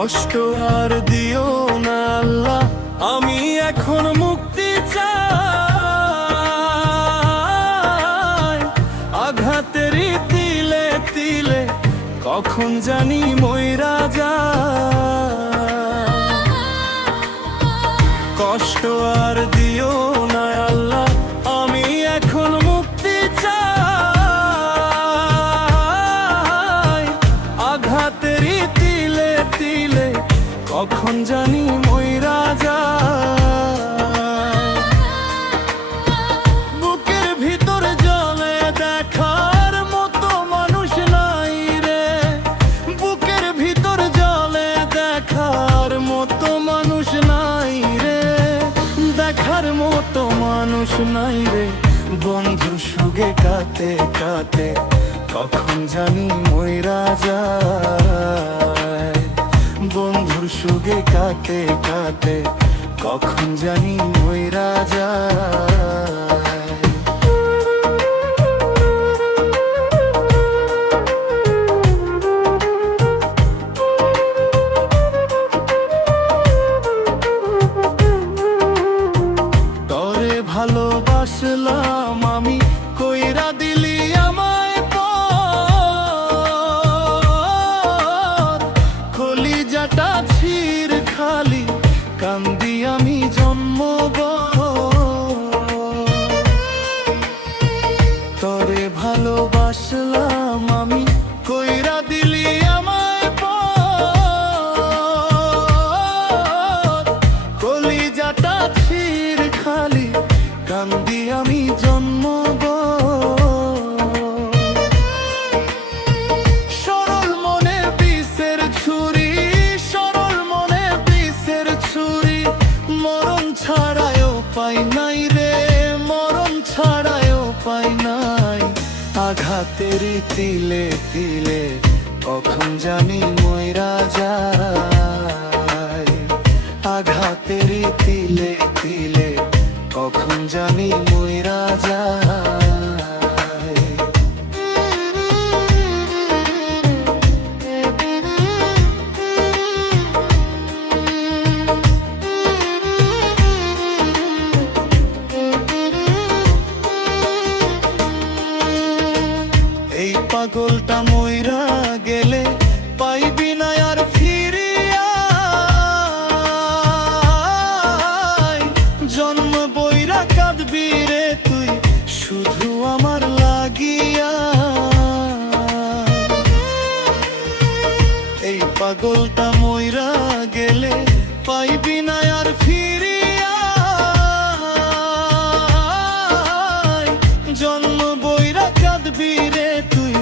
কষ্ট আর দিও না আল্লাহ, আমি এখন মুক্তি চাই। আঘাতের তিলে তিলে কখন জানি মইরা যায়। কষ্ট আর দিও না আল্লাহ, আমি এখন মুক্তি চাই। আঘাতের তিলে তিলে কখন জানি মইরা যায়। বুকের ভিতর জলে দেখার মতো মানুষ নাই রে, বুকের ভিতর জলে দেখার মতো মানুষ নাই রে, দেখার মতো মানুষ নাই রে। বন্ধুর সুগে কাতে কাতে কখন জানি মইরা যায়। বন্ধুর সুগে কাতে কাতে কখন জানি মইরা যায়। তরে ভালোবাসলাম আমি, কইরা দিলি আমায় পর। কলিজাটা ছিঁড় খালি কান্দি আমি জন্মভর। তরে ভালোবাসলাম আমি, কইরা দিলি আমায় পর। কলিজাটা ছিঁড় খালি কান্দি আমি জন্মভর। সরল মনে বিষের ছুরি, সরল মনে বিষের ছুরি, মরণ ছাড়ায় উপায় নাই রে, মরণ ছাড়ায় উপায় নাই। আঘাতের তিলে তিলে কখন জানি মইরা যায়। আঘাতের তিলে তিলে কখন জানি মইরা যায়। এই পাগলটা মইরা গেলে পাইবি না আর ফিরিয়া। জন্ম বইরা কাঁদবি রে তুই শুধু আমার লাগিয়া। এই পাগলটা মইরা গেলে পাইবি না আর ফিরিয়া। জন্ম বইরা কাঁদবি রে তুই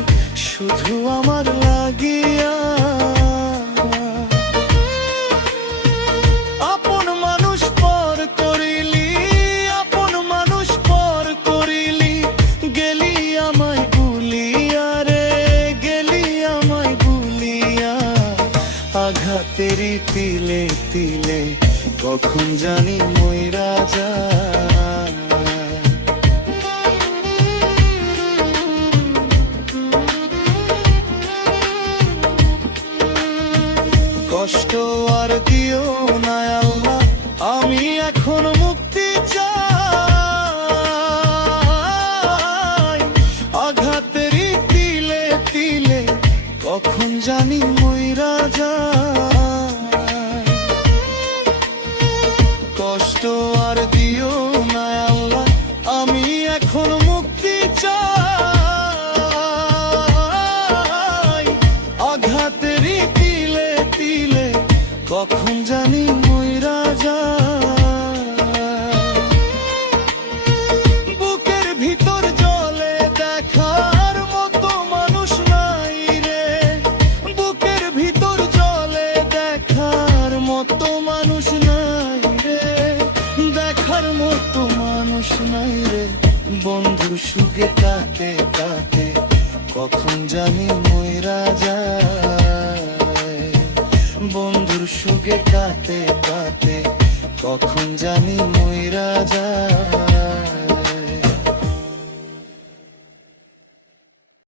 শুধু আমার লাগিয়া। আপন মানুষ পর করিলি, আপন মানুষ পর করিলি, গেলি আমায় ভুলিয়া রে, গেলি আমায় ভুলিয়া। আঘাতের তিলে তিলে কখন জানি মইরা যায়। কষ্ট আর দিও না আল্লাহ, আমি এখন মুক্তি চাই। আঘাতের তিলে তিলে কখন জানি মইরা যায়। কষ্ট আর দিও না আল্লাহ, আমি এখন মুক্তি চাই। আঘাতের তিলে তিলে কখন জানি মইরা যায়। বুকের ভিতর জলে দেখার মতো মানুষ নাই রে, বুকের ভিতর জলে দেখার মতো মানুষ নাই রে, দেখার মতো মানুষ নাই রে। বন্ধুর সুখে কাতে কাতে কখন জানি মইরা যায়। বন্ধুর সুখে কাতে কাতে কখন জানি মইরা যায়।